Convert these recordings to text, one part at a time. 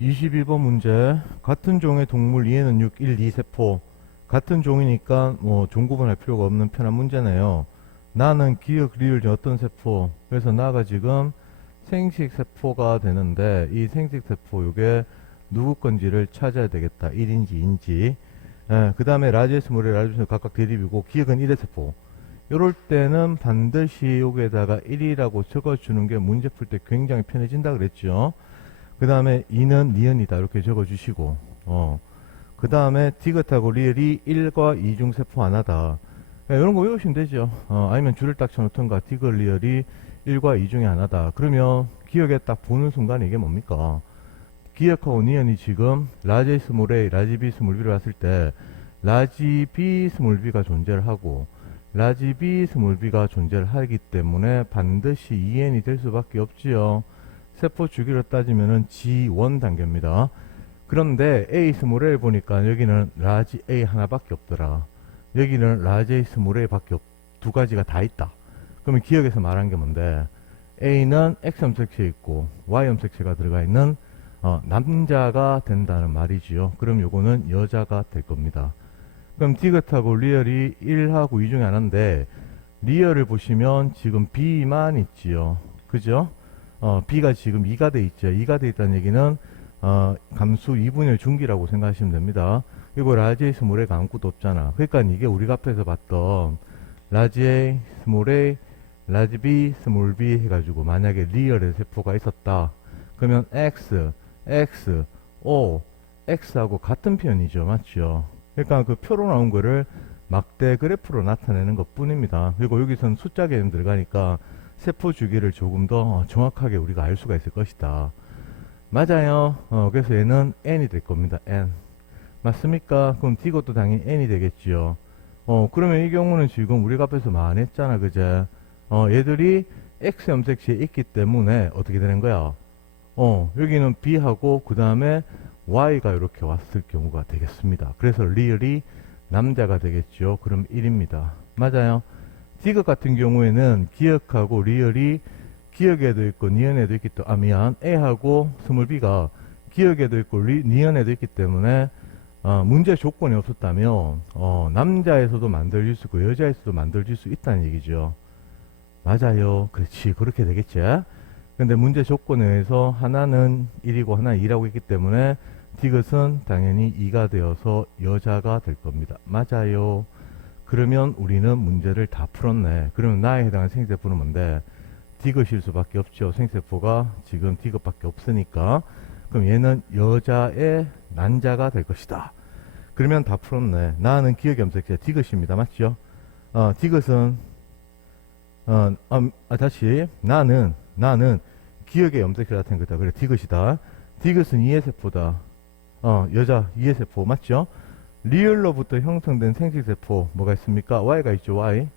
22번 문제. 같은 종의 동물 이에는 6, 1, 2 세포. 같은 종이니까 뭐 종 구분할 필요가 없는 편한 문제네요. 나는 기억, 리을 중 어떤 세포? 그래서 나가 지금 생식 세포가 되는데 이 생식 세포 요게 누구 건지를 찾아야 되겠다. 1인지 2인지. 그 다음에 라지에스 모레 라지에스 각각 대립이고 기억은 1의 세포. 요럴 때는 반드시 여기에다가 1이라고 적어주는 게 문제 풀 때 굉장히 편해진다 그랬죠. 그 다음에 2는 니은이다 이렇게 적어주시고 그 다음에 디귿하고 리을이 1과 2 중 세포 하나다. 이런 거 외우시면 되죠. 아니면 줄을 딱 쳐놓던가 디귿 리을이 1과 2 중에 하나다. 그러면 기억에 딱 보는 순간 이게 뭡니까? 기억하고 니은이 지금 라지 스몰 A, 라지 B 스몰 B를 봤을 때 라지 B 스몰 B가 존재를 하고 라지 B 스몰 B가 존재를 하기 때문에 반드시 EN이 될 수밖에 없지요. 세포 주기로 따지면은 G1 단계입니다. 그런데 A 스몰 A 보니까 여기는 라지 A 하나밖에 없더라. 여기는 라지 A 스몰 A 밖에 두 가지가 다 있다. 그러면 기억에서 말한 게 뭔데? A는 X 염색체 있고 Y 염색체가 들어가 있는 남자가 된다는 말이지요. 그럼 요거는 여자가 될 겁니다. 그럼 디귿하고 리얼이 1하고 2 중에 하나인데 리얼을 보시면 지금 B만 있지요. 그죠? B가 지금 2가 돼 있죠. 2가 돼 있다는 얘기는 감수 2분의 중기라고 생각하시면 됩니다. 그리고 라지 A 스몰 A가 아무것도 없잖아. 그러니까 이게 우리가 앞에서 봤던 라지 A 스몰 A 라지 B 스몰 B 해가지고 만약에 리얼의 세포가 있었다. 그러면 X, X, O, X하고 같은 편이죠. 맞죠? 그러니까 그 표로 나온 거를 막대 그래프로 나타내는 것 뿐입니다. 그리고 여기선 숫자 개념 들어가니까 세포 주기를 조금 더 정확하게 우리가 알 수가 있을 것이다. 맞아요. 그래서 얘는 N이 될 겁니다. N. 맞습니까? 그럼 디귿도 당연히 N이 되겠지요. 그러면 이 경우는 지금 우리가 앞에서 많이 했잖아. 그제? 얘들이 X 염색체에 있기 때문에 어떻게 되는 거야? 여기는 B하고 그 다음에 Y가 이렇게 왔을 경우가 되겠습니다. 그래서 리얼이 남자가 되겠죠. 그럼 1입니다. 맞아요. 디귿 같은 경우에는 기억하고 리얼이 기억에도 있고 니은에도 있기 때문에 A하고 스몰 B가 기억에도 있고 니은에도 있기 때문에 문제 조건이 없었다면 남자에서도 만들어질 수 있고 여자에서도 만들어질 수 있다는 얘기죠. 맞아요. 그렇지. 그렇게 되겠지. 근데 문제 조건에 의해서 하나는 1이고 하나는 2라고 했기 때문에 디귿은 당연히 2가 되어서 여자가 될 겁니다. 맞아요. 그러면 우리는 문제를 다 풀었네. 그러면 나에 해당하는 생세포는 뭔데? 디귿일 수밖에 없죠. 생세포가 지금 디귿밖에 없으니까. 그럼 얘는 여자의 난자가 될 것이다. 그러면 다 풀었네. 나는 기억 염색체 디귿입니다. 맞죠? 디귿은 다시 나는 기억의 염색체 같은 거다. 그래 디귿이다. 디귿은 이해세포다. 여자 이해세포 맞죠? 리얼로부터 형성된 생식세포 뭐가 있습니까? Y가 있죠. Y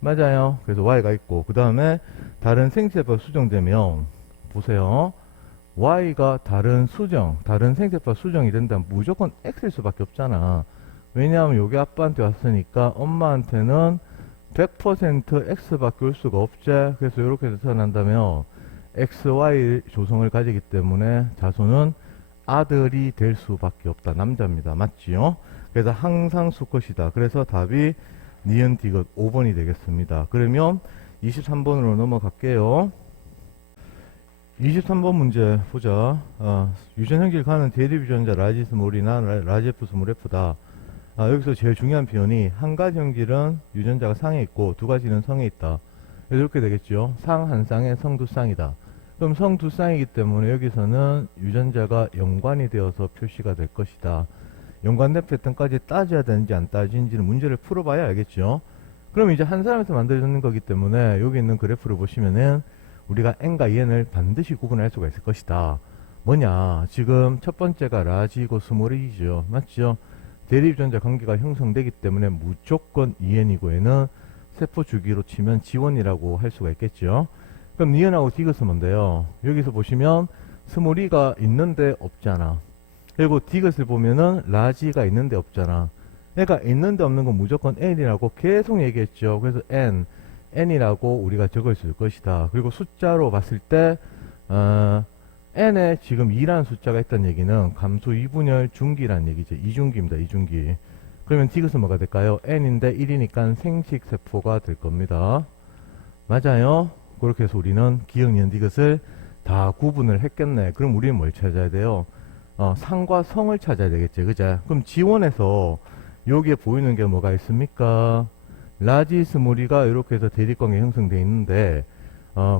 맞아요. 그래서 Y가 있고 그 다음에 다른 생식세포가 수정되면 보세요. Y가 다른 생식세포가 수정이 된다면 무조건 X일 수밖에 없잖아. 왜냐하면 요게 아빠한테 왔으니까 엄마한테는 100% X밖에 올 수가 없지. 그래서 이렇게 나타난다면 XY 조성을 가지기 때문에 자손은 아들이 될 수밖에 없다. 남자입니다. 맞지요? 그래서 항상 수컷이다. 그래서 답이 니은 디귿 5번이 되겠습니다. 그러면 23번으로 넘어갈게요. 23번 문제 보자. 유전형질 가는 대립유전자 라지 스몰이나 라지 F 스몰 F다. 여기서 제일 중요한 표현이 한 가지 형질은 유전자가 상에 있고 두 가지는 성에 있다. 이렇게 되겠죠. 상 한 쌍에 성 두 쌍이다. 그럼 성 두 쌍이기 때문에 여기서는 유전자가 연관이 되어서 표시가 될 것이다. 연관된 패턴까지 따져야 되는지 안 따지는지는 문제를 풀어봐야 알겠죠. 그럼 이제 한 사람에서 만들어지는 거기 때문에 여기 있는 그래프를 보시면은 우리가 n과 en을 반드시 구분할 수가 있을 것이다. 뭐냐? 지금 첫 번째가 라지고 스몰이죠. 맞죠? 대립유전자 관계가 형성되기 때문에 무조건 en이고 얘는 세포 주기로 치면 G1이라고 할 수가 있겠죠. 그럼 니은하고 디귿은 뭔데요? 여기서 보시면 스몰 e가 있는데 없잖아. 그리고 디귿을 보면은 라지가 있는데 없잖아. 그러니까 있는데 없는 건 무조건 n이라고 계속 얘기했죠. 그래서 n이라고 우리가 적을 수 있을 것이다. 그리고 숫자로 봤을 때 n에 지금 2라는 숫자가 있다는 얘기는 감소 2분열 중기라는 얘기죠. 이중기입니다. 이중기. 그러면 디귿은 뭐가 될까요? n인데 1이니까 생식세포가 될 겁니다. 맞아요. 그렇게 해서 우리는 기역, 니은, 디귿을 다 구분을 했겠네. 그럼 우리는 뭘 찾아야 돼요? 상과 성을 찾아야 되겠지. 그죠? 그럼 지원에서 여기에 보이는 게 뭐가 있습니까? 라지 스몰이가 이렇게 해서 대립관계 형성되어 있는데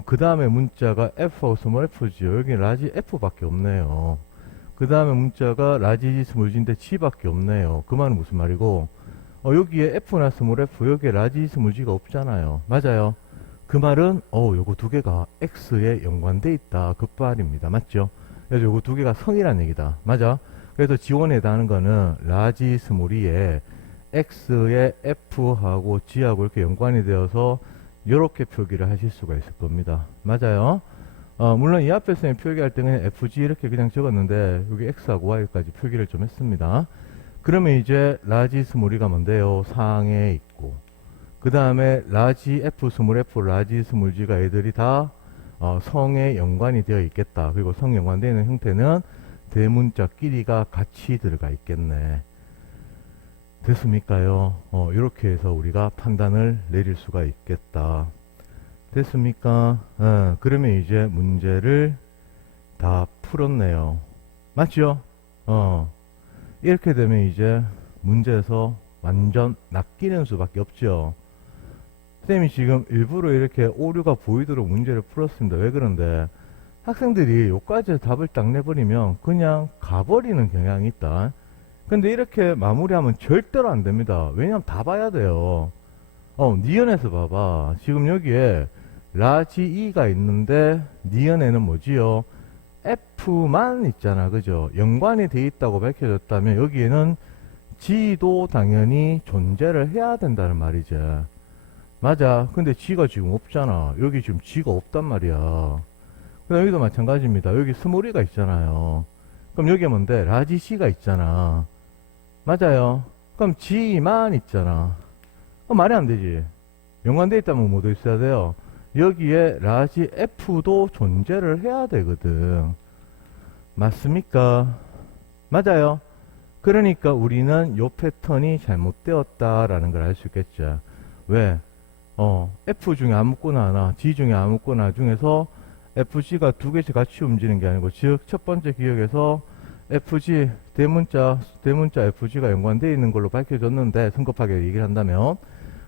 그 다음에 문자가 F하고 스몰 F지요. 여기 라지 F밖에 없네요. 그 다음에 문자가 라지 스몰 G인데 G밖에 없네요. 그 말은 무슨 말이고 여기에 F나 스몰 F 여기에 라지 스몰 G가 없잖아요. 맞아요. 그 말은 요거 두 개가 X에 연관돼 있다. 그 말입니다. 맞죠? 그래서 요거 두 개가 성이라는 얘기다. 맞아? 그래서 지원에 해당하는 거는 라지 스몰이에 X의 F하고 G하고 이렇게 연관이 되어서 이렇게 표기를 하실 수가 있을 겁니다. 맞아요? 물론 이 앞에서는 표기할 때는 FG 이렇게 그냥 적었는데 여기 X하고 Y까지 표기를 좀 했습니다. 그러면 이제 라지 스몰이가 뭔데요? 상에 있고 그 다음에 라지 F 스몰 F 라지 스몰 G가 애들이 다 성에 연관이 되어 있겠다. 그리고 성 연관되어 있는 형태는 대문자끼리가 같이 들어가 있겠네. 됐습니까요? 이렇게 해서 우리가 판단을 내릴 수가 있겠다. 됐습니까? 그러면 이제 문제를 다 풀었네요. 맞죠? 이렇게 되면 이제 문제에서 완전 낚이는 수밖에 없죠. 쌤이 지금 일부러 이렇게 오류가 보이도록 문제를 풀었습니다. 왜 그런데 학생들이 요까지 답을 딱 내버리면 그냥 가버리는 경향이 있다. 근데 이렇게 마무리하면 절대로 안 됩니다. 왜냐면 다 봐야 돼요. 니은에서 봐봐. 지금 여기에 라지 E가 있는데 니은에는 뭐지요? F만 있잖아. 그죠? 연관이 돼 있다고 밝혀졌다면 여기에는 G도 당연히 존재를 해야 된다는 말이죠. 맞아. 근데 G가 지금 없잖아. 여기 지금 G가 없단 말이야. 그다음 여기도 마찬가지입니다. 여기 스몰이가 있잖아요. 그럼 여기 뭔데? 라지 C가 있잖아. 맞아요. 그럼 G만 있잖아. 말이 안 되지. 연관돼 있다면 뭐도 있어야 돼요? 여기에 라지 F도 존재를 해야 되거든. 맞습니까? 맞아요. 그러니까 우리는 요 패턴이 잘못되었다라는 걸 알 수 있겠죠. 왜? F 중에 아무거나 하나, G 중에 아무거나 중에서 FG가 두 개씩 같이 움직이는 게 아니고, 즉, 첫 번째 기억에서 FG, 대문자 FG가 연관되어 있는 걸로 밝혀졌는데, 성급하게 얘기를 한다면,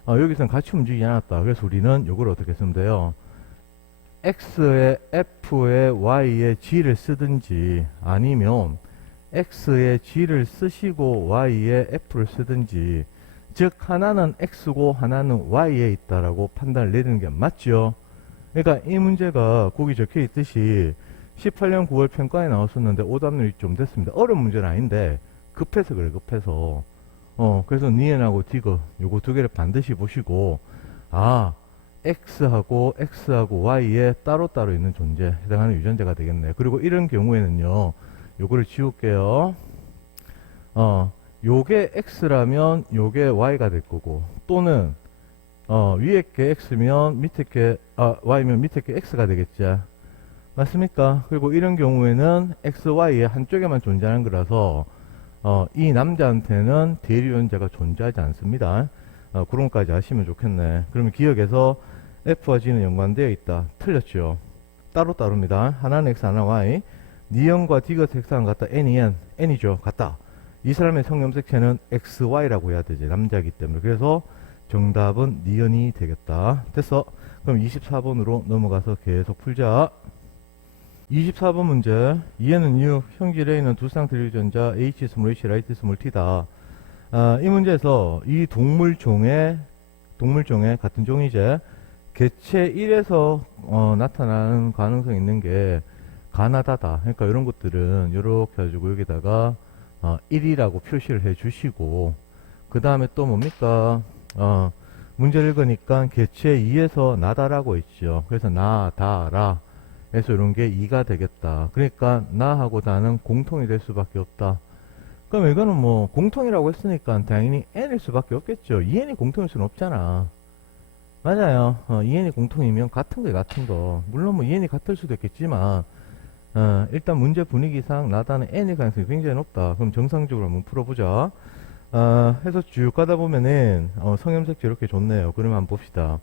여기서는 같이 움직이지 않았다. 그래서 우리는 이걸 어떻게 쓰면 돼요? X에 F에 Y에 G를 쓰든지, 아니면 X에 G를 쓰시고 Y에 F를 쓰든지, 즉 하나는 X고 하나는 Y에 있다라고 판단을 내리는 게 맞죠. 그러니까 이 문제가 거기 적혀 있듯이 18년 9월 평가에 나왔었는데 오답률이 좀 됐습니다. 어려운 문제는 아닌데 급해서 그래. 급해서 그래서 니은하고 디귿 요거 두 개를 반드시 보시고 X하고 Y에 따로따로 있는 존재 해당하는 유전자가 되겠네. 그리고 이런 경우에는요 요거를 지울게요. 요게 X라면 요게 Y가 될 거고, 또는 위에 게 X면 밑에 게 Y면 밑에 게 X가 되겠죠. 맞습니까? 그리고 이런 경우에는 X, Y의 한쪽에만 존재하는 거라서 이 남자한테는 대리 유전자가 존재하지 않습니다. 그런 것까지 아시면 좋겠네. 그러면 기억에서 F와 G는 연관되어 있다. 틀렸죠. 따로따로입니다. 하나는 X, 하나는 Y. 니은과 디귿 색상은 같다. N이죠. 같다. 이 사람의 성염색체는 XY라고 해야 되지. 남자이기 때문에. 그래서 정답은 니은이 되겠다. 됐어. 그럼 24번으로 넘어가서 계속 풀자. 24번 문제. 이에는 6, 형질 A는 두 쌍 유전자 H 스몰 H 라이트 스몰 T다. 이 문제에서 이 동물종의 같은 종이제 개체 1에서 나타나는 가능성이 있는 게 가나다다. 그러니까 이런 것들은 이렇게 해가지고 여기다가 1이라고 표시를 해 주시고, 그 다음에 또 뭡니까? 문제를 읽으니까 개체 2에서 나다라고 있죠. 그래서 나다라 해서 이런 게 2가 되겠다. 그러니까 나하고 다는 공통이 될 수밖에 없다. 그럼 이거는 뭐 공통이라고 했으니까 당연히 n일 수밖에 없겠죠. 2n이 공통일 수는 없잖아. 맞아요. 2n이 공통이면 같은 거. 물론 뭐 2n이 같을 수도 있겠지만 일단 문제 분위기상 나다는 n일 가능성이 굉장히 높다. 그럼 정상적으로 한번 풀어보자. 해서 쭉 가다 보면은 성염색지 이렇게 좋네요. 그러면 한번 봅시다.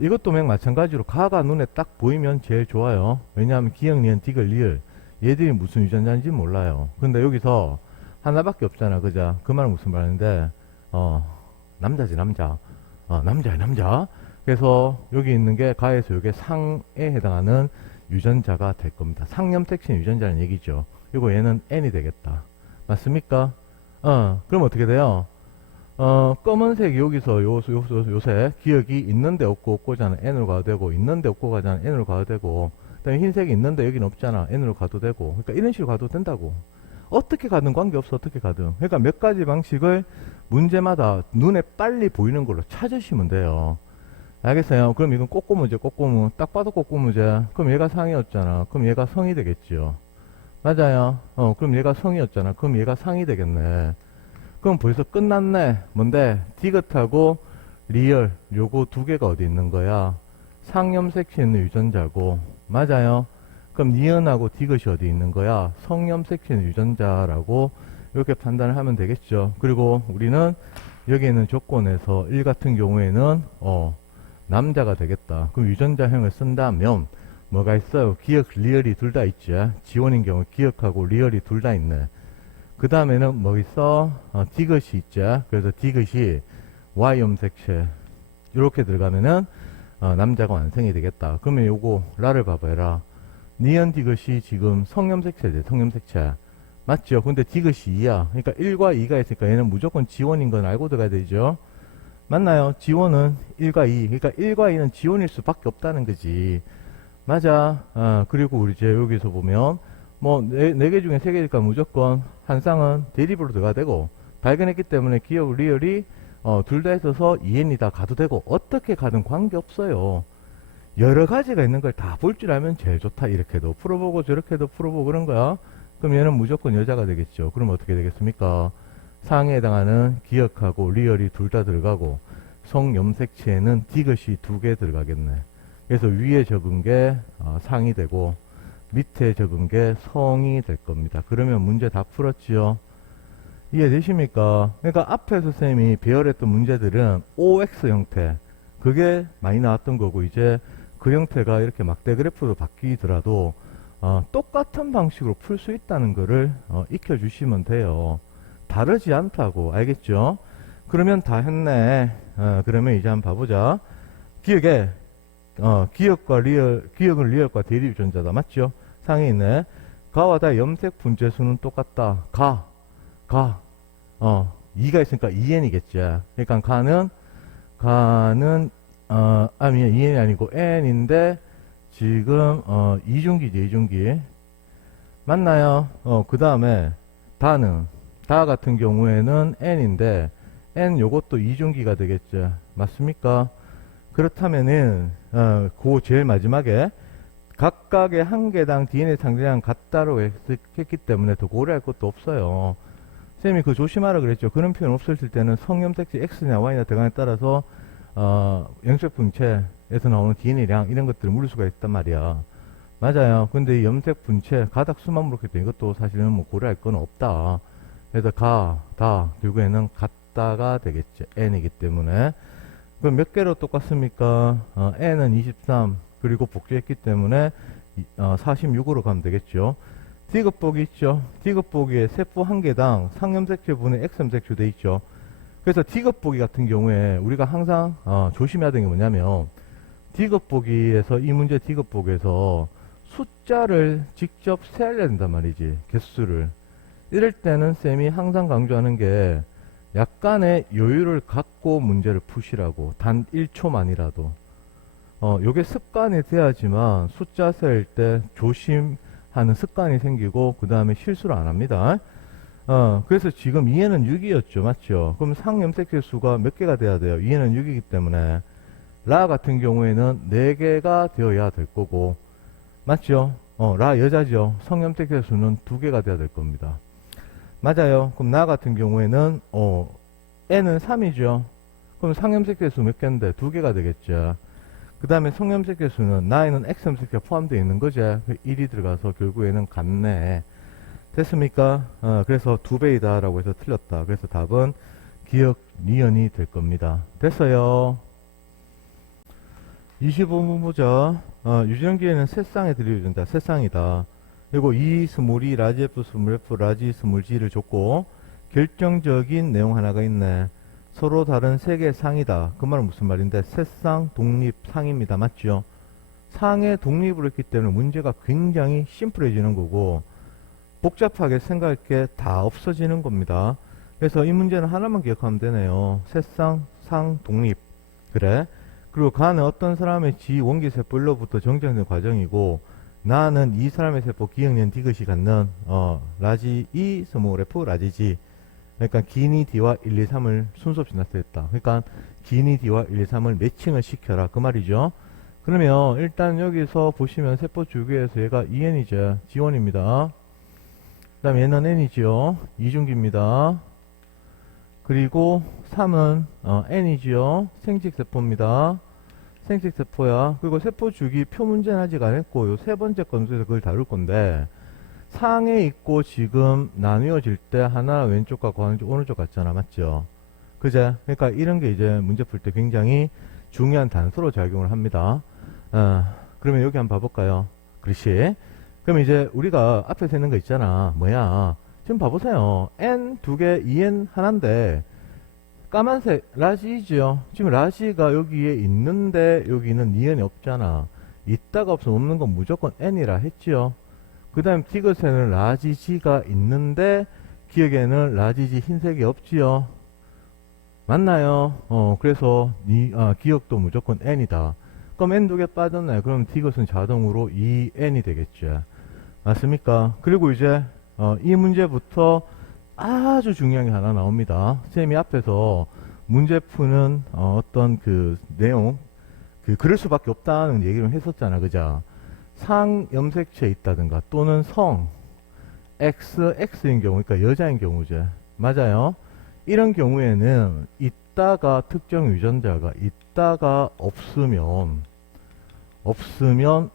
이것도 맨 마찬가지로 가가 눈에 딱 보이면 제일 좋아요. 왜냐하면 기역, 니은, 디귿, 리을 얘들이 무슨 유전자인지 몰라요. 근데 여기서 하나밖에 없잖아. 그자? 그 말은 무슨 말인데 남자지 남자. 남자야 남자. 그래서 여기 있는 게 가에서 이게 상에 해당하는 유전자가 될 겁니다. 상염색신 유전자는 얘기죠. 이거 얘는 n이 되겠다. 맞습니까? 그럼 어떻게 돼요? 검은색 여기서 요새 기억이 있는데 없고 없고잖아. n으로 가도 되고, 있는데 없고 가잖아. n으로 가도 되고, 그 다음에 흰색이 있는데 여기는 없잖아. n으로 가도 되고. 그러니까 이런 식으로 가도 된다고. 어떻게 가든 관계없어. 어떻게 가든. 그러니까 몇 가지 방식을 문제마다 눈에 빨리 보이는 걸로 찾으시면 돼요. 알겠어요? 그럼 이건 꼬꼬무제, 꼬꼬무. 딱 봐도 꼬꼬무제. 그럼 얘가 상이었잖아. 그럼 얘가 성이 되겠지요. 맞아요. 그럼 얘가 성이었잖아. 그럼 얘가 상이 되겠네. 그럼 벌써 끝났네. 뭔데? 디귿하고 리얼 요거 두 개가 어디 있는 거야? 상염색시 있는 유전자고. 맞아요. 그럼 니은하고 디귿이 어디 있는 거야? 성염색시 있는 유전자라고 이렇게 판단을 하면 되겠죠. 그리고 우리는 여기 있는 조건에서 1 같은 경우에는 남자가 되겠다. 그럼 유전자형을 쓴다면 뭐가 있어요? 기억, 리얼이 둘 다 있지. 지원인 경우 기억하고 리얼이 둘 다 있네. 그 다음에는 뭐 있어? 디귿이 있죠. 그래서 디귿이 Y염색체 이렇게 들어가면은 남자가 완성이 되겠다. 그러면 요거 라를 봐봐라. 니은 디귿이 지금 성염색체지. 성염색체 맞죠? 근데 디귿이 2야. 그러니까 1과 2가 있으니까 얘는 무조건 지원인 건 알고 들어가야 되죠. 맞나요? 지원은 1과 2. 그러니까 1과 2는 지원일 수밖에 없다는 거지. 맞아. 그리고 우리 이제 여기서 보면 뭐 네 개 중에 3개니까 무조건 한 쌍은 대립으로 들어가야 되고, 발견했기 때문에 기억 리얼이 둘 다 있어서 EN이 다 가도 되고, 어떻게 가든 관계없어요. 여러 가지가 있는 걸 다 볼 줄 알면 제일 좋다. 이렇게도 풀어보고 저렇게도 풀어보고 그런 거야. 그럼 얘는 무조건 여자가 되겠죠. 그럼 어떻게 되겠습니까? 상에 해당하는 기억하고 리얼이 둘 다 들어가고, 성염색체에는 디귿이 2개 들어가겠네. 그래서 위에 적은 게 상이 되고 밑에 적은 게 성이 될 겁니다. 그러면 문제 다 풀었지요? 이해되십니까? 그러니까 앞에서 쌤이 배열했던 문제들은 OX 형태, 그게 많이 나왔던 거고, 이제 그 형태가 이렇게 막대 그래프로 바뀌더라도 똑같은 방식으로 풀 수 있다는 거를 익혀주시면 돼요. 다르지 않다고. 알겠죠? 그러면 다 했네. 그러면 이제 한번 봐보자. 기억에 기억은 리얼과 대립 유전자다. 맞죠? 상에 있네. 가와 다 염색 분체수는 똑같다. 2가 있으니까 2n이겠지. 그러니까 가는 아니 2n이 아니고 n인데 지금 이중기지. 이중기 맞나요? 그 다음에 다 같은 경우에는 n인데 n 요것도 이중기가 되겠죠. 맞습니까? 그렇다면은 그 제일 마지막에 각각의 한 개당 DNA 상대량 같다로 했기 때문에 더 고려할 것도 없어요. 쌤이 그 조심하라 그랬죠. 그런 표현 없을 때는 성염색체 X냐 Y냐 들어가냐에 따라서 염색 분체에서 나오는 DNA량 이런 것들을 물을 수가 있단 말이야. 맞아요. 근데 이 염색 분체 가닥 수만 물었기 때문에 이것도 사실은 뭐 고려할 건 없다. 그래서 결국에는 같다가 되겠죠. N이기 때문에. 그럼 몇 개로 똑같습니까? n은 23 그리고 복제했기 때문에 46으로 가면 되겠죠. 디귿 보기 있죠. 디귿 보기에 세포 한 개당 상염색체 분의 X염색체 돼 있죠. 그래서 디귿 보기 같은 경우에 우리가 항상 조심해야 되는 게 뭐냐면, 디귿 보기에서 이 문제 디귿 보기에서 숫자를 직접 세야 된단 말이지. 개수를. 이럴 때는 쌤이 항상 강조하는 게 약간의 여유를 갖고 문제를 푸시라고. 단 1초만이라도. 요게 습관이 돼야지만 숫자 셀 때 조심하는 습관이 생기고, 그 다음에 실수를 안 합니다. 그래서 지금 2에는 6이었죠. 맞죠? 그럼 상염색체 수가 몇 개가 돼야 돼요? 2에는 6이기 때문에. 라 같은 경우에는 4개가 되어야 될 거고. 맞죠? 라 여자죠. 성염색체 수는 2개가 돼야 될 겁니다. 맞아요. 그럼 나 같은 경우에는 n은 3이죠. 그럼 상염색체 수 몇 개인데 2개가 되겠죠. 그 다음에 성염색계 수는 나에는 X염색계가 포함되어 있는 거지. 1이 들어가서 결국에는 같네. 됐습니까? 그래서 2배이다 라고 해서 틀렸다. 그래서 답은 기억 니은이 될 겁니다. 됐어요. 25번 보자. 유전기에는 세 쌍에 들려준다. 세 쌍이다. 그리고 E 스몰 E, 라지 F 스몰 F, 라지 스몰 G를 줬고 결정적인 내용 하나가 있네. 서로 다른 세 개의 상이다. 그 말은 무슨 말인데 세쌍 독립 상입니다. 맞죠? 상의 독립을 했기 때문에 문제가 굉장히 심플해지는 거고 복잡하게 생각할 게 다 없어지는 겁니다. 그래서 이 문제는 하나만 기억하면 되네요. 세쌍 상 독립. 그래. 그리고 그 안에 어떤 사람의 지 원기세포로부터 정정된 과정이고 나는 이 사람의 세포 기억년 디귿이 갖는 라지 E 스몰 F 라지 G. 그러니까 기니 D와 1, 2, 3을 순서 없이 나타냈다. 그러니까 기니 D와 1, 2, 3을 매칭을 시켜라. 그 말이죠. 그러면 일단 여기서 보시면 세포 주기에서 얘가 EN이죠. G1입니다. 그 다음에 얘는 N이죠. 이중기입니다. 그리고 3은 N이죠. 생식세포입니다. 생식세포야. 그리고 세포 주기 표 문제는 아직 안 했고 요 세 번째 건수에서 그걸 다룰 건데 상에 있고 지금 나뉘어질 때 하나 왼쪽과 왼쪽 오른쪽 같잖아. 맞죠? 그제? 그러니까 이런 게 이제 문제 풀 때 굉장히 중요한 단서로 작용을 합니다. 그러면 여기 한번 봐볼까요? 그렇지. 그럼 이제 우리가 앞에서 있는 거 있잖아. 뭐야? 지금 봐보세요. N 두 개, EN 하나인데 까만색 라지죠. 지금 라지가 여기에 있는데 여기는 니은이 없잖아. 있다가 없으면 없는 건 무조건 N이라 했지요. 그 다음 디귿에는 라지 G가 있는데 기억에는 라지 G 흰색이 없지요. 맞나요? 그래서 기억도 무조건 N이다. 그럼 N 두 개 빠졌나요? 그럼 디귿은 자동으로 2N이 되겠죠. 맞습니까? 그리고 이제 이 문제부터 아주 중요한 게 하나 나옵니다. 쌤이 앞에서 문제 푸는 어떤 그 내용 그럴 수밖에 없다는 얘기를 했었잖아. 그죠? 상 염색체에 있다든가 또는 성 X인 경우 그러니까 여자인 경우죠. 맞아요. 이런 경우에는 있다가 특정 유전자가 있다가 없으면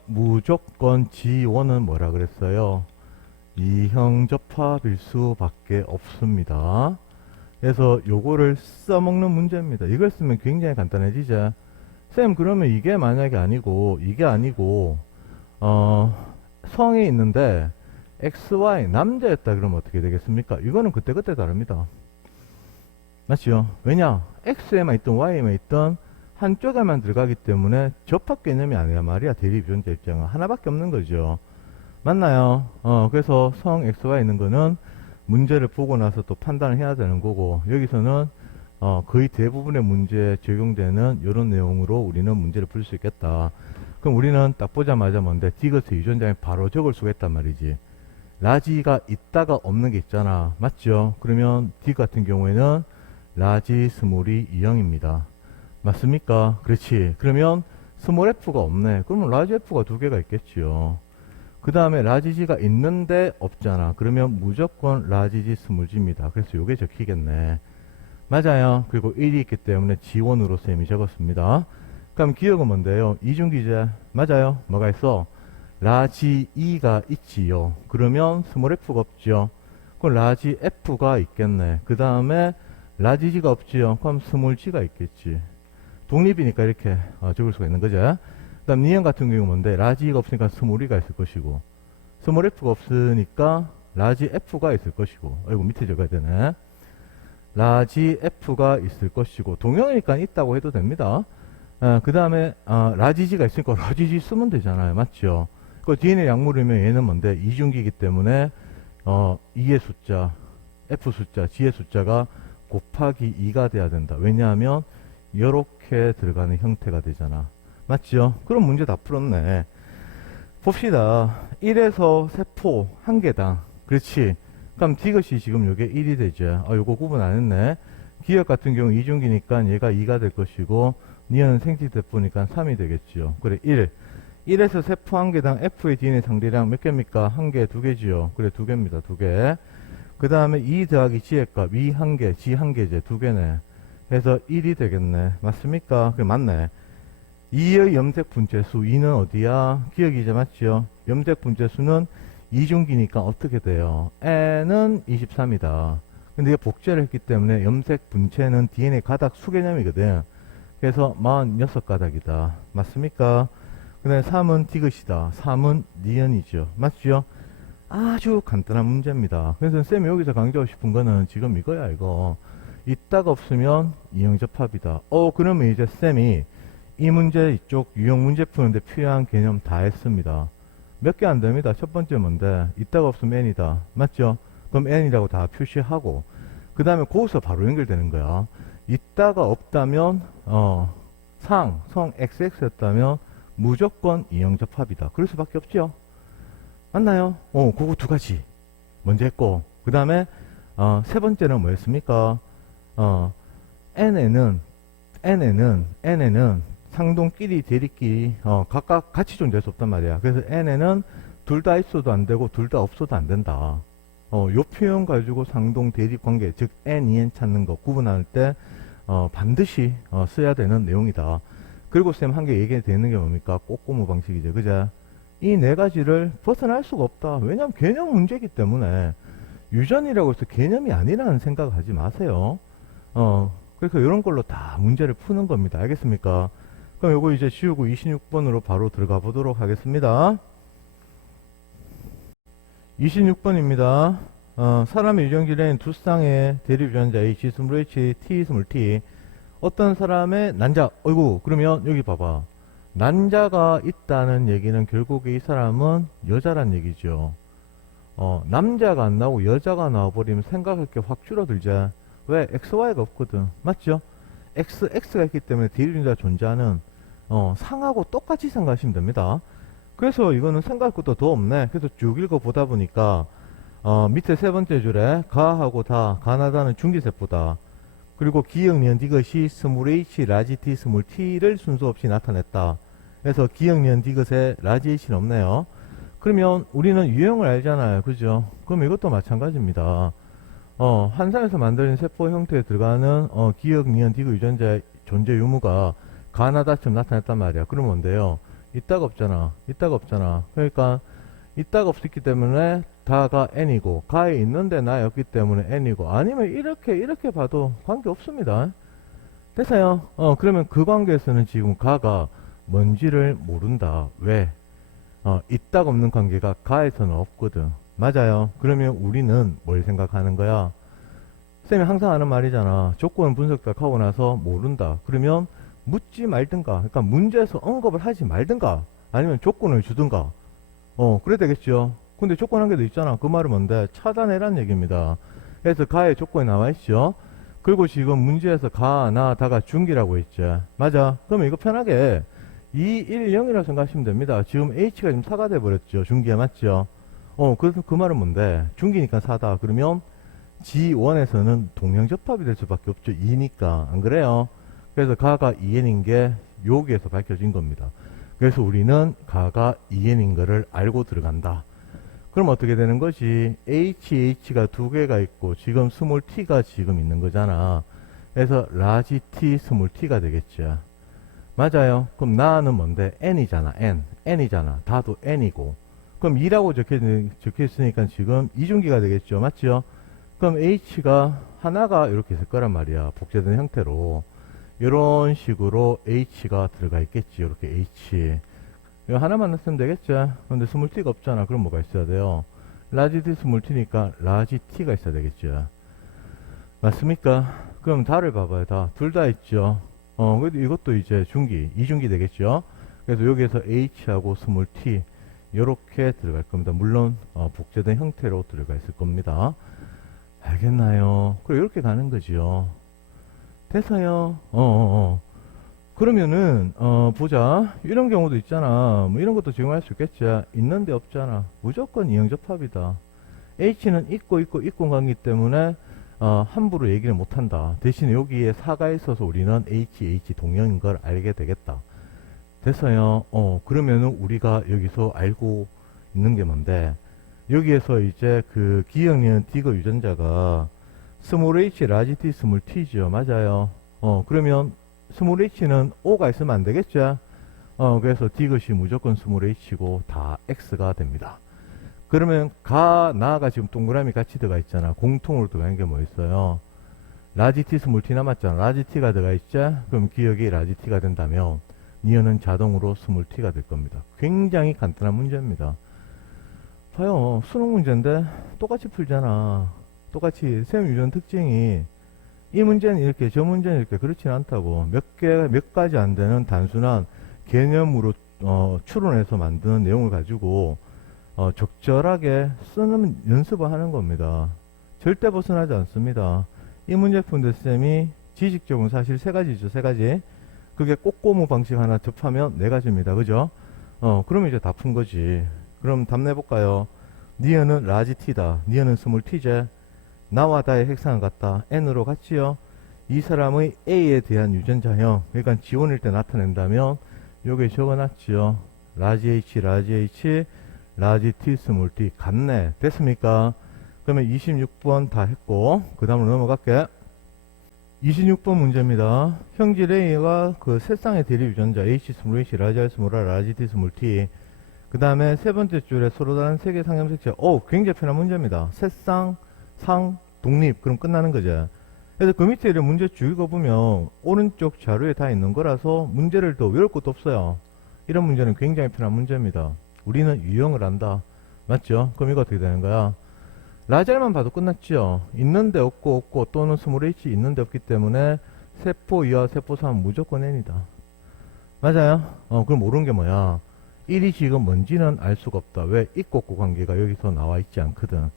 무조건 G1은 뭐라 그랬어요? 이형접합일 수밖에 없습니다. 그래서 요거를 써먹는 문제입니다. 이걸 쓰면 굉장히 간단해지죠. 쌤 그러면 이게 만약에 아니고 성이 있는데 XY 남자였다 그러면 어떻게 되겠습니까? 이거는 그때그때 다릅니다. 맞죠? 왜냐? X에만 있든 Y에만 있든 한쪽에만 들어가기 때문에 접합 개념이 아니라 말이야. 대립 유전자 입장은 하나밖에 없는 거죠. 맞나요? 그래서 성 XY 있는 거는 문제를 보고 나서 또 판단을 해야 되는 거고 여기서는 거의 대부분의 문제에 적용되는 이런 내용으로 우리는 문제를 풀 수 있겠다. 그럼 우리는 딱 보자마자 뭔데 디귿의 유전자에 바로 적을 수가 있단 말이지. 라지가 있다가 없는 게 있잖아. 맞죠? 그러면 D 같은 경우에는 라지 스몰이 2형입니다. 맞습니까? 그렇지. 그러면 스몰 F가 없네. 그러면 라지 F가 두 개가 있겠지요. 그 다음에 라지 G가 있는데 없잖아. 그러면 무조건 라지 G 스몰 G입니다. 그래서 요게 적히겠네. 맞아요. 그리고 1이 있기 때문에 G1으로 쌤이 적었습니다. 그럼 기억은 뭔데요? 이중기제. 맞아요. 뭐가 있어? 라지 E가 있지요. 그러면 스몰 F가 없지요. 그럼 라지 F가 있겠네. 그 다음에 라지 G가 없지요. 그럼 스몰 G가 있겠지. 독립이니까 이렇게 적을 수가 있는 거죠. 그 다음 니은 같은 경우는 뭔데? 라지 E가 없으니까 스몰 E가 있을 것이고 스몰 F가 없으니까 라지 F가 있을 것이고 아이고 밑에 적어야 되네. 라지 F가 있을 것이고 동형이니까 있다고 해도 됩니다. 그 다음에 라지 G가 있으니까 라지 G 쓰면 되잖아요. 맞죠? 그 DNA 약물이면 얘는 뭔데? 이중기이기 때문에 E의 숫자, F 숫자, G의 숫자가 곱하기 2가 돼야 된다. 왜냐하면 이렇게 들어가는 형태가 되잖아. 맞죠? 그럼 문제 다 풀었네. 봅시다. 1에서 세포 한 개당. 그렇지. 그럼 디귿이 지금 요게 1이 되죠. 요거 구분 안 했네. 기억 같은 경우 이중기니까 얘가 2가 될 것이고 니은 생식세포니까 3이 되겠지요. 그래 1에서 세포 한 개당 F의 DNA 상대량 몇 개입니까? 한 개, 두 개지요. 그래 두 개입니다. 두 개. 그 다음에 2 더하기 G의 값, E 한 개, G 한 개제. 두 개네. 그래서 1이 되겠네. 맞습니까? 그래 맞네. 2의 염색 분체수 2는 어디야? 기억이제 맞죠? 염색 분체수는 이중기니까 어떻게 돼요? n은 23이다. 근데 이게 복제를 했기 때문에 염색 분체는 DNA 가닥 수개념이거든. 그래서 46가닥이다. 맞습니까? 그 다음에 3은 디귿이다. 3은 니은이죠. 맞죠? 아주 간단한 문제입니다. 그래서 쌤이 여기서 강조하고 싶은 거는 지금 이거야, 이거. 이따가 없으면 이형접합이다. 그러면 이제 쌤이 이 문제 이쪽 유형 문제 푸는데 필요한 개념 다 했습니다. 몇 개 안 됩니다. 첫 번째 뭔데? 이따가 없으면 n이다. 맞죠? 그럼 n이라고 다 표시하고, 그 다음에 거기서 바로 연결되는 거야. 이따가 없다면, 성 xx였다면 무조건 이형접합이다. 그럴 수밖에 없죠? 맞나요? 그거 두 가지. 먼저 했고, 그 다음에, 세 번째는 뭐였습니까? n에는 상동끼리, 대립끼리, 각각 같이 존재할 수 없단 말이야. 그래서 n에는 둘 다 있어도 안 되고, 둘 다 없어도 안 된다. 요 표현 가지고 상동 대립 관계, 즉, n, 2n 찾는 거 구분할 때, 반드시, 써야 되는 내용이다. 그리고 쌤 한 개 얘기 되는 게 뭡니까? 꼬꼬무 방식이죠. 그죠? 이 네 가지를 벗어날 수가 없다. 왜냐면 개념 문제이기 때문에 유전이라고 해서 개념이 아니라는 생각을 하지 마세요. 그래서 이런 걸로 다 문제를 푸는 겁니다. 알겠습니까? 그럼 요거 이제 지우고 26번으로 바로 들어가 보도록 하겠습니다. 26번입니다. 사람의 유전기는 두 쌍의 대립 유전자 H, 스몰 H, T, 스몰 T. 어떤 사람의 난자, 어이구, 그러면 여기 봐봐. 난자가 있다는 얘기는 결국에 이 사람은 여자란 얘기죠. 남자가 안 나오고 여자가 나와버리면 생각할 게 확 줄어들자. 왜? XY가 없거든. 맞죠? X가 있기 때문에 대립유전자 존재하는, 상하고 똑같이 생각하시면 됩니다. 그래서 이거는 생각할 것도 더 없네. 그래서 쭉 읽어보다 보니까, 밑에 세 번째 줄에 가하고 다, 가나다는 중기세포다. 그리고 기억, 니은, 디귿이 스몰 h, 라지 t, 스몰 t를 순서 없이 나타냈다. 그래서 기억, 니은, 디귿에 라지 h는 없네요. 그러면 우리는 유형을 알잖아요. 그죠? 그럼 이것도 마찬가지입니다. 한상에서 만들어진 세포 형태에 들어가는 기억, 니은, 디귿 유전자의 존재 유무가 가나다처럼 나타냈단 말이야. 그러면 뭔데요? 이따가 없잖아. 이따가 없잖아. 그러니까 이따가 없었기 때문에 다가 n이고 가에 있는데 나에 없기 때문에 n이고 아니면 이렇게 봐도 관계 없습니다. 됐어요? 그러면 그 관계에서는 지금 가가 뭔지를 모른다. 왜? 있다가 없는 관계가 가에서는 없거든. 맞아요. 그러면 우리는 뭘 생각하는 거야? 쌤이 항상 하는 말이잖아. 조건 분석 딱 하고 나서 모른다. 그러면 묻지 말든가. 그러니까 문제에서 언급을 하지 말든가. 아니면 조건을 주든가. 그래 되겠죠. 근데 조건 한 개 더 있잖아. 그 말은 뭔데? 차단해란 얘기입니다. 그래서 가의 조건이 나와 있죠. 그리고 지금 문제에서 가, 나, 다가 중기라고 했죠. 맞아. 그러면 이거 편하게 2, 1, 0이라고 생각하시면 됩니다. 지금 H가 지금 4가 돼버렸죠. 중기에 맞죠? 그래서 그 말은 뭔데? 중기니까 4다. 그러면 G1에서는 동형접합이 될 수밖에 없죠. 2니까. 안 그래요? 그래서 가가 2n인 게 여기에서 밝혀진 겁니다. 그래서 우리는 가가 2n인 거를 알고 들어간다. 그럼 어떻게 되는 거지? HH가 두 개가 있고 지금 스몰 t가 지금 있는 거잖아. 그래서 라지 t 스몰 t가 되겠죠. 맞아요. 그럼 나는 뭔데? n이잖아. n이잖아. 다도 n이고. 그럼 2라고 적혀 있으니까 지금 이중기가 되겠죠. 맞죠? 그럼 h가 하나가 이렇게 있을 거란 말이야. 복제된 형태로. 이런 식으로 h가 들어가 있겠지. 이렇게 h. 이거 하나만 넣으면 되겠죠. 근데 스몰 t가 없잖아. 그럼 뭐가 있어야 돼요? 라지 t 스몰 t니까 라지 t가 있어야 되겠죠. 맞습니까? 그럼 다를 봐봐요. 다. 둘 다 있죠. 그래도 이것도 이제 중기, 이중기 되겠죠. 그래서 여기에서 h하고 스몰 t 이렇게 들어갈 겁니다. 물론 복제된 형태로 들어가 있을 겁니다. 알겠나요? 그래 이렇게 가는 거지요. 됐어요. 그러면은 보자. 이런 경우도 있잖아. 뭐 이런 것도 적용할 수 있겠지. 있는데 없잖아. 무조건 이형접합이다. H는 있고 관계이기 때문에 함부로 얘기를 못한다. 대신에 여기에 4가 있어서 우리는 HH 동형인 걸 알게 되겠다. 됐어요. 그러면은 우리가 여기서 알고 있는 게 뭔데? 여기에서 이제 그 기억니은 디귿 유전자가 스몰 h, 라지 t, 스몰 t죠. 맞아요. 그러면 스몰 h는 O가 있으면 안 되겠죠? 그래서 디귿이 무조건 스몰 h고 다 x가 됩니다. 그러면 나가 지금 동그라미 같이 들어가 있잖아. 공통으로 들어가는 게 뭐 있어요? 라지 t 스몰 t 남았잖아. 라지 t가 들어가 있죠? 그럼 기억이 라지 t가 된다면 니은은 자동으로 스몰 t가 될 겁니다. 굉장히 간단한 문제입니다. 봐요. 수능 문제인데 똑같이 풀잖아. 똑같이 셈 유전 특징이 이 문제는 이렇게 저 문제는 이렇게 그렇지는 않다고. 몇 가지 안 되는 단순한 개념으로 추론해서 만드는 내용을 가지고 적절하게 쓰는 연습을 하는 겁니다. 절대 벗어나지 않습니다. 이 문제 푼데 쌤이 지식적으로 사실 세 가지죠. 세 가지. 그게 꼬꼬무 방식 하나 접하면 네 가지입니다. 그죠? 그러면 이제 다 푼 거지. 그럼 답 내볼까요? 니은은 라지 t다. 니은은 스몰 t제. 나와 다의 핵상은 같다. n으로 같지요. 이 사람의 a에 대한 유전자형, 그러니까 지원일 때 나타낸다면 요게 적어놨지요. 라지 h, 라지 h, 라지 t, 스몰 t 같네. 됐습니까? 그러면 26번 다 했고 그 다음으로 넘어갈게. 26번 문제입니다. 형질 A가 그 세 쌍의 대립 유전자 H, 스몰 h, 라지 r, 스몰 r, 라지 t, 스몰 t. 그 다음에 세 번째 줄에 서로 다른 세 개의 상염색체. 굉장히 편한 문제입니다. 세 쌍, 상, 독립. 그럼 끝나는 거죠. 그래서 그 밑에 이런 문제 쭉 읽어보면 오른쪽 자료에 다 있는 거라서 문제를 더 외울 것도 없어요. 이런 문제는 굉장히 편한 문제입니다. 우리는 유형을 안다. 맞죠? 그럼 이거 어떻게 되는 거야? 라젤만 봐도 끝났죠. 있는데 없고 또는 스몰 h 있는데 없기 때문에 세포 2와 세포 3은 무조건 n이다. 맞아요? 그럼 모르는 게 뭐야? 1이 지금 뭔지는 알 수가 없다. 왜? 있고 없고 관계가 여기서 나와 있지 않거든.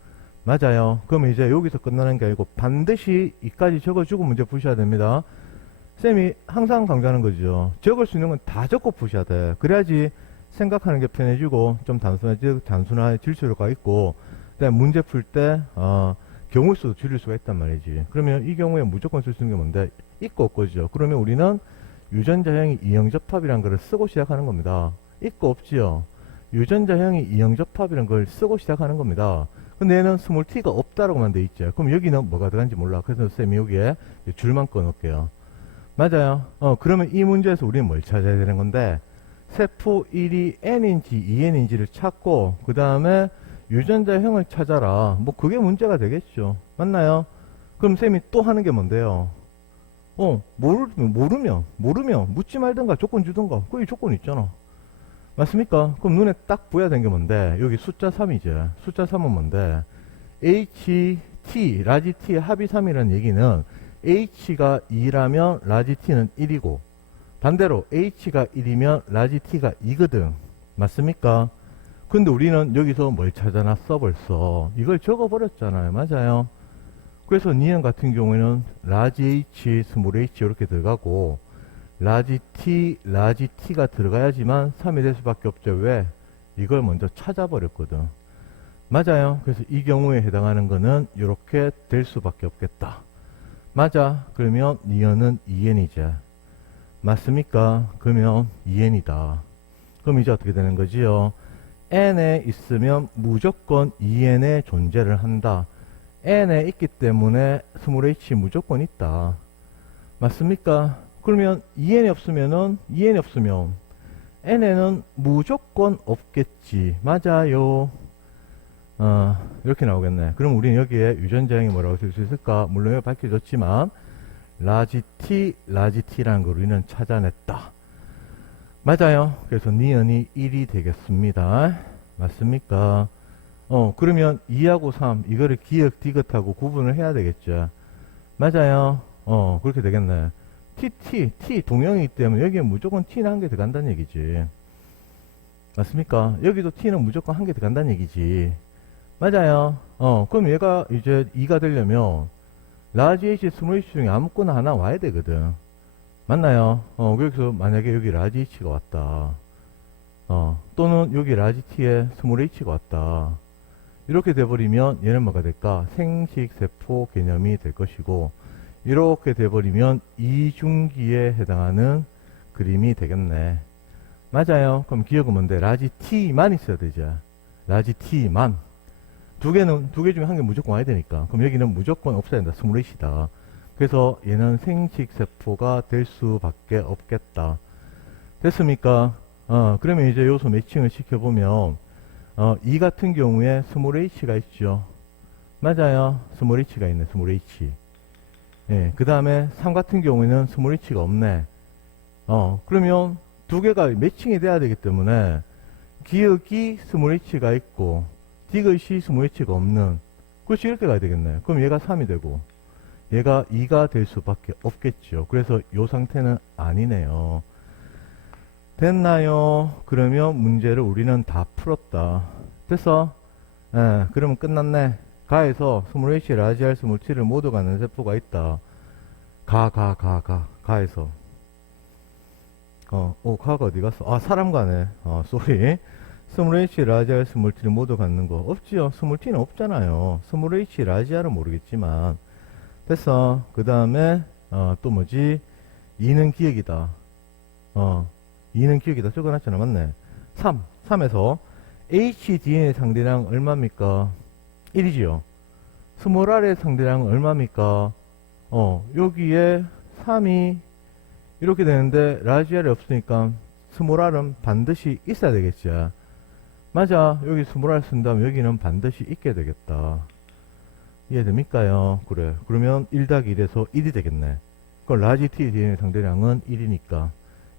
맞아요. 그럼 이제 여기서 끝나는 게 아니고 반드시 이까지 적어주고 문제 푸셔야 됩니다. 쌤이 항상 강조하는 거죠. 적을 수 있는 건 다 적고 푸셔야 돼. 그래야지 생각하는 게 편해지고 좀 단순해질 수가 있고, 그다음에 문제 풀 때 경우 수도 줄일 수가 있단 말이지. 그러면 이 경우에 무조건 쓸 수 있는 게 뭔데? 있고 없고죠. 그러면 우리는 유전자형이 이형접합이라는 걸 쓰고 시작하는 겁니다. 있고 없지요. 유전자형이 이형접합이라는 걸 쓰고 시작하는 겁니다. 근데 얘는 스몰 t가 없다라고만 돼 있죠. 그럼 여기는 뭐가 들어간지 몰라. 그래서 쌤이 여기에 줄만 꺼놓을게요. 맞아요. 그러면 이 문제에서 우리는 뭘 찾아야 되는 건데, 세포 1이 n인지 2n인지를 찾고 그 다음에 유전자형을 찾아라. 뭐 그게 문제가 되겠죠. 맞나요? 그럼 쌤이 또 하는 게 뭔데요? 모르면 묻지 말든가 조건 주든가. 그게 조건 있잖아. 맞습니까? 그럼 눈에 딱 보여야 되는 게 뭔데? 여기 숫자 3이죠. 숫자 3은 뭔데? HT, 라지 T의 합이 3이라는 얘기는 H가 2라면 라지 T는 1이고, 반대로 H가 1이면 라지 T가 2거든. 맞습니까? 근데 우리는 여기서 뭘 찾아놨어 벌써? 이걸 적어버렸잖아요. 맞아요? 그래서 니은 같은 경우에는 라지 H, 스몰 h 이렇게 들어가고, 라지 T, 라지 T가 들어가야지만 3이 될 수밖에 없죠. 왜? 이걸 먼저 찾아버렸거든. 맞아요. 그래서 이 경우에 해당하는 거는 이렇게 될 수밖에 없겠다. 맞아. 그러면 니은은 2n이죠. 맞습니까? 그러면 2n이다. 그럼 이제 어떻게 되는 거지요? n에 있으면 무조건 2n의 존재를 한다. n에 있기 때문에 스몰 h 무조건 있다. 맞습니까? 그러면 2n이 없으면 n에는 무조건 없겠지. 맞아요. 이렇게 나오겠네. 그럼 우리는 여기에 유전자형이 뭐라고 쓸 수 있을까? 물론 여기 밝혀졌지만 라지 t, 라지 t라는 걸 우리는 찾아냈다. 맞아요. 그래서 니은이 1이 되겠습니다. 맞습니까? 그러면 2하고 3 이거를 기억 디귿하고 구분을 해야 되겠죠. 맞아요. 그렇게 되겠네. T 동형이기 때문에 여기에 무조건 T는 한 개 들어간다는 얘기지. 맞습니까? 여기도 T는 무조건 한 개 들어간다는 얘기지. 맞아요. 그럼 얘가 이제 2가 되려면 라지 H, 스몰 H 중에 아무거나 하나 와야 되거든. 맞나요? 그래서 만약에 여기 라지 H가 왔다. 또는 여기 라지 T에 스몰 H가 왔다. 이렇게 돼버리면 얘는 뭐가 될까? 생식세포 개념이 될 것이고, 이렇게 돼버리면 이중기에 해당하는 그림이 되겠네. 맞아요. 그럼 기억은 뭔데? 라지 T만 있어야 되죠. 라지 T만. 두 개 중에 한 개 무조건 와야 되니까. 그럼 여기는 무조건 없어야 된다. 스몰 h다. 그래서 얘는 생식세포가 될 수밖에 없겠다. 됐습니까? 그러면 이제 요소 매칭을 시켜보면, 이 같은 경우에 스몰 h가 있죠. 맞아요. 스몰 h가 있네, 스몰 h. 예, 그 다음에 3 같은 경우에는 스몰 h가 없네. 그러면 두 개가 매칭이 돼야 되기 때문에, 기억이 스몰 h가 있고, 디귿이 스몰 h가 없는, 그렇지, 이렇게 가야 되겠네. 그럼 얘가 3이 되고, 얘가 2가 될 수밖에 없겠죠. 그래서 이 상태는 아니네요. 됐나요? 그러면 문제를 우리는 다 풀었다. 됐어? 예, 그러면 끝났네. 가에서 스몰 h, 라지 r, 스몰 t를 모두 가는 세포가 있다. 가에서. 가가 어디 갔어? 사람 가네. 쏘리. 스몰 h, 라지 r, 스몰 t를 모두 갖는 거 없지요? 스몰 t는 없잖아요. 스몰 h, 라지 r은 모르겠지만. 됐어. 그 다음에, 또 뭐지? 2는 기억이다. 2는 기억이다. 적어놨잖아. 맞네. 3에서 HDN의 상대량 얼마입니까? 1이지요. 스몰 r의 상대량 얼마입니까? 여기에 3이 이렇게 되는데 라지 r이 없으니까 스몰 r은 반드시 있어야 되겠지. 맞아. 여기 스몰 r 쓴다면 여기는 반드시 있게 되겠다. 이해됩니까요? 그래. 그러면 1 더하기 1에서 1이 되겠네. 그럼 라지 T DN의 상대량은 1이니까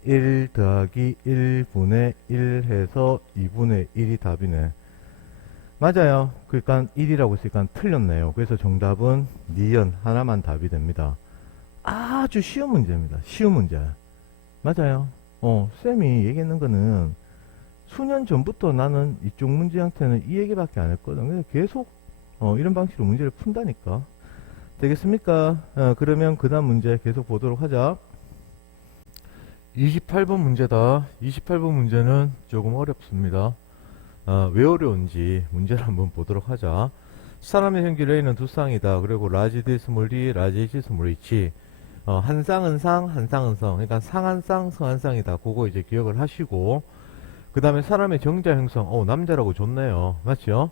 1 더하기 1분의 1 해서 2분의 1이 답이네. 맞아요. 그러니까 1이라고 했으니까 틀렸네요. 그래서 정답은 니은 하나만 답이 됩니다. 아주 쉬운 문제입니다. 쉬운 문제. 맞아요. 쌤이 얘기했는 거는 수년 전부터 나는 이쪽 문제한테는 이 얘기밖에 안 했거든. 그래서 계속 이런 방식으로 문제를 푼다니까. 되겠습니까? 그러면 그 다음 문제 계속 보도록 하자. 28번 문제다. 28번 문제는 조금 어렵습니다. 왜 어려운지 문제를 한번 보도록 하자. 사람의 형질 A는 두 쌍이다. 그리고 라지 D, 스몰 D, 라지 H, 스몰 H. 한 쌍은 상, 한 쌍은 성. 그러니까 상 한 쌍, 성 한 쌍이다. 그거 이제 기억을 하시고. 그 다음에 사람의 정자 형성. 남자라고 좋네요. 맞죠?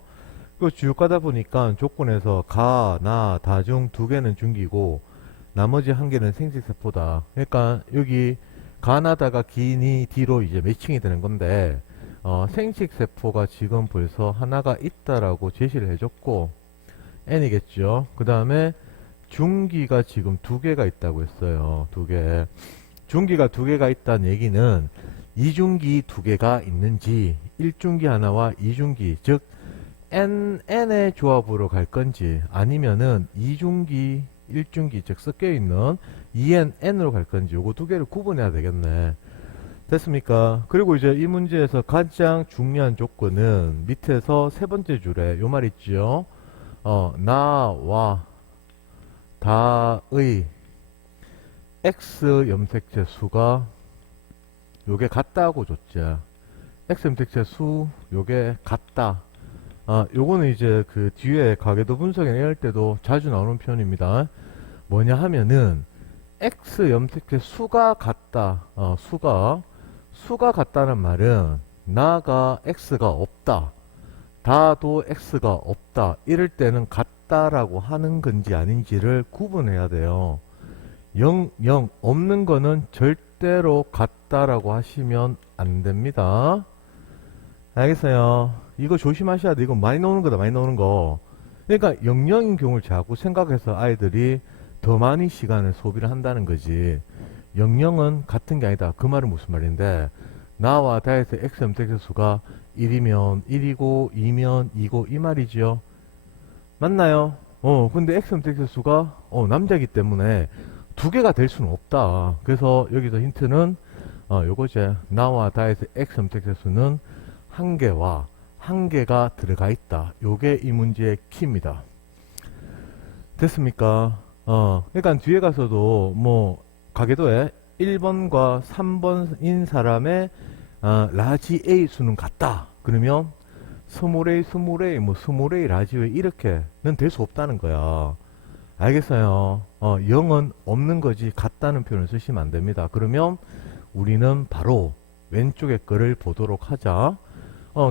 그 쭉 가다 보니까 조건에서 가, 나, 다 중 두 개는 중기고, 나머지 한 개는 생식세포다. 그러니까 여기 가나다가 기니 D로 이제 매칭이 되는 건데, 생식세포가 지금 벌써 하나가 있다라고 제시를 해줬고, N이겠죠. 그 다음에 중기가 지금 두 개가 있다고 했어요. 두 개. 중기가 두 개가 있다는 얘기는 이중기 두 개가 있는지, 1중기 하나와 2중기, 즉 N의 조합으로 갈 건지, 아니면은 2중기, 1중기, 즉 섞여있는 2N으로 갈 건지, 요거 두 개를 구분해야 되겠네. 됐습니까? 그리고 이제 이 문제에서 가장 중요한 조건은 밑에서 세 번째 줄에 요 말 있죠. 나와 다의 X 염색체 수가 요게 같다고 줬죠. X 염색체 수 요게 같다. 요거는 이제 그 뒤에 가계도 분석이나 이럴 때도 자주 나오는 표현입니다. 뭐냐 하면은 X 염색체 수가 같다. 수가 같다는 말은 나가 X가 없다. 다도 X가 없다. 이럴 때는 같다라고 하는 건지 아닌지를 구분해야 돼요. 0 없는 거는 절대로 같다라고 하시면 안 됩니다. 알겠어요? 이거 조심하셔야 돼. 이거 많이 나오는 거다. 많이 나오는 거. 그러니까 0인 경우를 자꾸 생각해서 아이들이 더 많이 시간을 소비를 한다는 거지. 0은 같은 게 아니다. 그 말은 무슨 말인데, 나와 다에서 X 염색체 수가 1이면 1이고 2면 2고 이 말이죠. 맞나요? 근데 X 염색체 수가 남자이기 때문에 두 개가 될 수는 없다. 그래서 여기서 힌트는 요거제. 나와 다에서 X 염색체 수는 한 개와 한 개가 들어가 있다. 요게 이 문제의 키입니다. 됐습니까? 그러니까 뒤에 가서도 뭐 가계도에 1번과 3번인 사람의 라지 A 수는 같다. 그러면 스몰 A, 스몰 A, 뭐 스몰 A, 라지 A 이렇게는 될 수 없다는 거야. 알겠어요? 0은 없는 거지 같다는 표현을 쓰시면 안 됩니다. 그러면 우리는 바로 왼쪽의 거를 보도록 하자.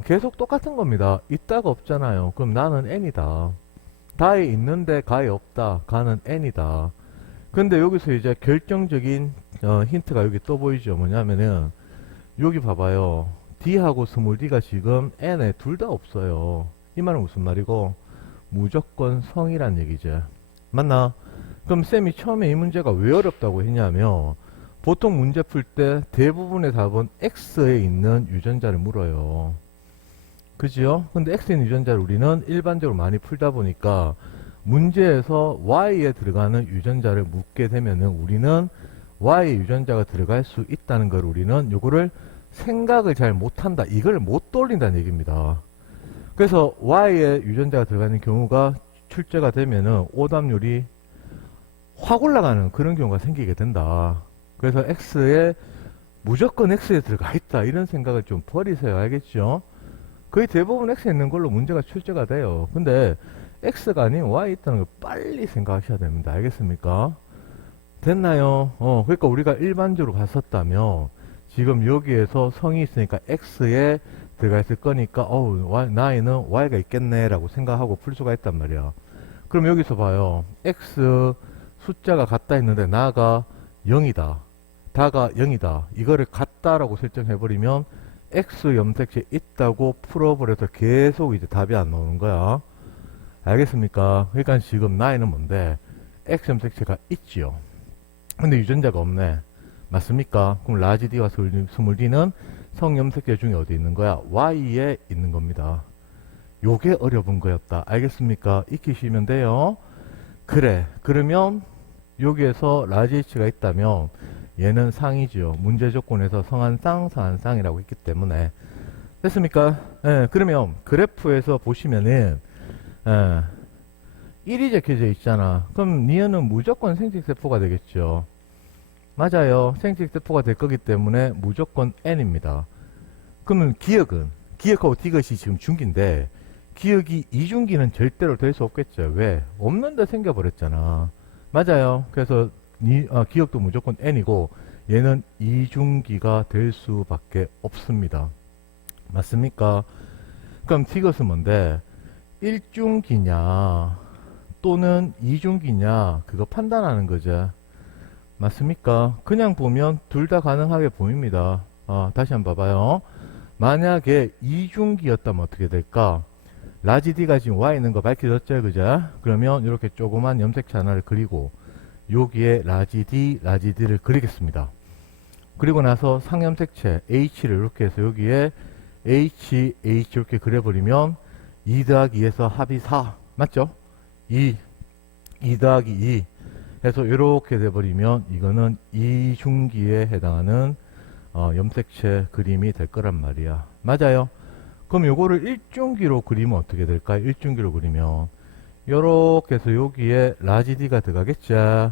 계속 똑같은 겁니다. 있다가 없잖아요. 그럼 나는 N이다. 다에 있는데 가에 없다. 가는 N이다. 근데 여기서 이제 결정적인 힌트가 여기 또 보이죠. 뭐냐면은 여기 봐봐요. D하고 스몰 d가 지금 N에 둘 다 없어요. 이 말은 무슨 말이고? 무조건 성이란 얘기죠. 맞나? 그럼 쌤이 처음에 이 문제가 왜 어렵다고 했냐면 보통 문제 풀 때 대부분의 답은 X에 있는 유전자를 물어요. 그지요? 근데 X에 있는 유전자를 우리는 일반적으로 많이 풀다 보니까 문제에서 Y에 들어가는 유전자를 묻게 되면은 우리는 Y의 유전자가 들어갈 수 있다는 걸 우리는 요거를 생각을 잘 못한다. 이걸 못 돌린다는 얘기입니다. 그래서 Y의 유전자가 들어가는 경우가 출제가 되면은 오답률이 확 올라가는 그런 경우가 생기게 된다. 그래서 X에 무조건 X에 들어가 있다. 이런 생각을 좀 버리세요. 알겠죠? 거의 대부분 X에 있는 걸로 문제가 출제가 돼요. 근데 X가 아닌 Y에 있다는 걸 빨리 생각하셔야 됩니다. 알겠습니까? 됐나요? 그러니까 우리가 일반적으로 봤었다면 지금 여기에서 성이 있으니까 X에 들어가 있을 거니까 나이는 Y가 있겠네 라고 생각하고 풀 수가 있단 말이야. 그럼 여기서 봐요. X 숫자가 같다 했는데 나가 0이다. 다가 0이다. 이거를 같다라고 설정해버리면 X 염색체 있다고 풀어버려서 계속 이제 답이 안 나오는 거야. 알겠습니까? 그러니까 지금 나이는 뭔데? X 염색체가 있지요. 근데 유전자가 없네. 맞습니까? 그럼 라지 D와 스몰 D는 성염색체 중에 어디 있는 거야? Y에 있는 겁니다. 요게 어려운 거였다. 알겠습니까? 익히시면 돼요. 그래. 그러면 여기에서 라지 H가 있다면 얘는 상이죠. 문제 조건에서 성한쌍, 상한쌍이라고 했기 때문에. 됐습니까? 예, 그러면 그래프에서 보시면은 1이 적혀져 있잖아. 그럼 니은은 무조건 생식세포가 되겠죠. 맞아요. 생식세포가 될 거기 때문에 무조건 N입니다. 그러면 기억하고 디귿이 지금 중기인데 기억이 이중기는 절대로 될 수 없겠죠. 왜? 없는데 생겨버렸잖아. 맞아요. 그래서 기억도 무조건 N이고 얘는 이중기가 될 수밖에 없습니다. 맞습니까? 그럼 디귿은 뭔데? 1중기냐 또는 2중기냐 그거 판단하는 거죠. 맞습니까? 그냥 보면 둘 다 가능하게 보입니다. 다시 한번 봐봐요. 만약에 2중기였다면 어떻게 될까? 라지 D가 지금 Y 있는 거 밝혀졌죠, 그죠? 그러면 이렇게 조그만 염색체 하나를 그리고 여기에 라지 D를 그리겠습니다. 그리고 나서 상염색체 H를 이렇게 해서 여기에 H 이렇게 그려버리면 2 더하기 2에서 합이 4 맞죠? 2 더하기 2 해서 이렇게 돼버리면 이거는 2중기에 해당하는 염색체 그림이 될 거란 말이야. 맞아요? 그럼 요거를 1중기로 그리면 어떻게 될까요? 1중기로 그리면 요렇게 해서 여기에 라지 D가 들어가겠죠.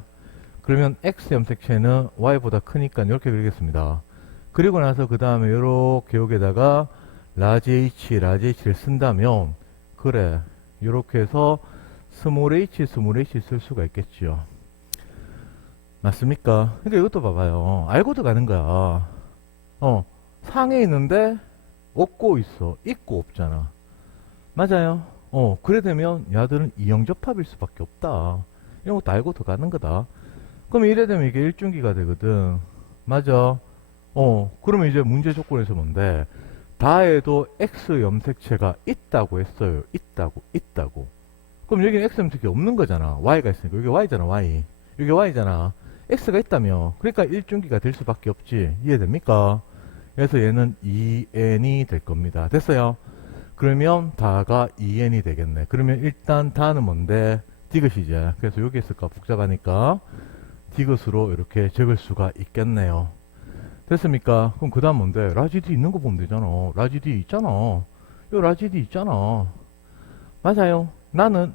그러면 X 염색체는 Y보다 크니까 이렇게 그리겠습니다. 그리고 나서 그 다음에 요렇게 여기에다가 라지 H를 쓴다면 그래 요렇게 해서 스몰 h 쓸 수가 있겠죠. 맞습니까? 그러니까 이것도 봐봐요. 알고도 가는 거야. 상에 있는데 없고 있고 없잖아. 맞아요. 그래 되면 야들은 이형접합일 수밖에 없다. 이런 것도 알고 들어가는 거다. 그럼 이래 되면 이게 1중기가 되거든. 맞아. 그러면 이제 문제 조건에서 뭔데? 다에도 X 염색체가 있다고 했어요. 있다고. 그럼 여기는 X 염색체 없는 거잖아. Y가 있으니까. 여기 Y잖아, Y. 여기 Y잖아. X가 있다며. 그러니까 1중기가 될 수밖에 없지. 이해됩니까? 그래서 얘는 2n이 될 겁니다. 됐어요? 그러면 다가 2n이 되겠네. 그러면 일단 다는 뭔데? 디귿이죠. 그래서 여기 있을까? 복잡하니까 디귿으로 이렇게 적을 수가 있겠네요. 됐습니까? 그럼 그 다음 뭔데? 라지 D 있는 거 보면 되잖아. 라지 D 있잖아. 요 라지 D 있잖아. 맞아요. 나는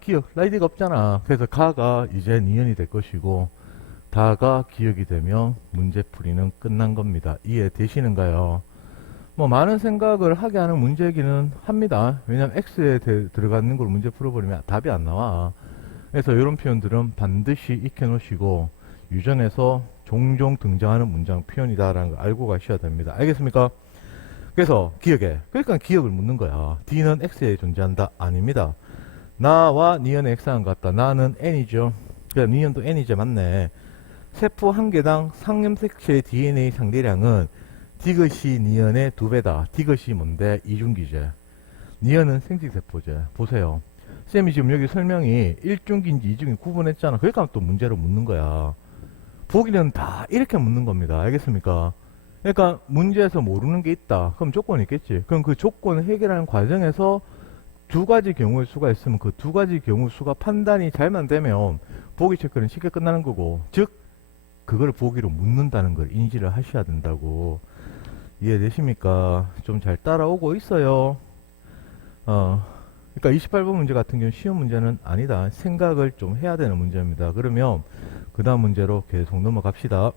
기억, 라지 D가 없잖아. 그래서 가가 이제 니은이 될 것이고 다가 기억이 되면 문제풀이는 끝난 겁니다. 이해되시는가요? 뭐 많은 생각을 하게 하는 문제이기는 합니다. 왜냐면 X에 들어가는 걸 문제 풀어버리면 답이 안 나와. 그래서 이런 표현들은 반드시 익혀놓으시고 유전에서 종종 등장하는 문장 표현이다라는 걸 알고 가셔야 됩니다. 알겠습니까? 그래서 그러니까 기억을 묻는 거야. D는 X에 존재한다? 아닙니다. 나와 니은의 X랑 같다. 나는 N이죠. 그래 니은도 N이죠. 맞네. 세포 한 개당 상염색체의 DNA 상대량은 디귿이 니은의 2배다. 디귿이 뭔데? 이중기제. 니은은 생식세포제. 보세요. 쌤이 지금 여기 설명이 1중기인지 2중기 구분했잖아. 그러니까 또 문제로 묻는 거야. 보기는 다 이렇게 묻는 겁니다. 알겠습니까? 그러니까 문제에서 모르는 게 있다. 그럼 조건이 있겠지. 그럼 그 조건을 해결하는 과정에서 두 가지 경우의 수가 있으면 그 두 가지 경우 수가 판단이 잘만 되면 보기 체크는 쉽게 끝나는 거고, 즉 그걸 보기로 묻는다는 걸 인지를 하셔야 된다고. 이해되십니까? 좀 잘 따라오고 있어요. 그러니까 28번 문제 같은 경우는 쉬운 문제는 아니다. 생각을 좀 해야 되는 문제입니다. 그러면 그 다음 문제로 계속 넘어갑시다.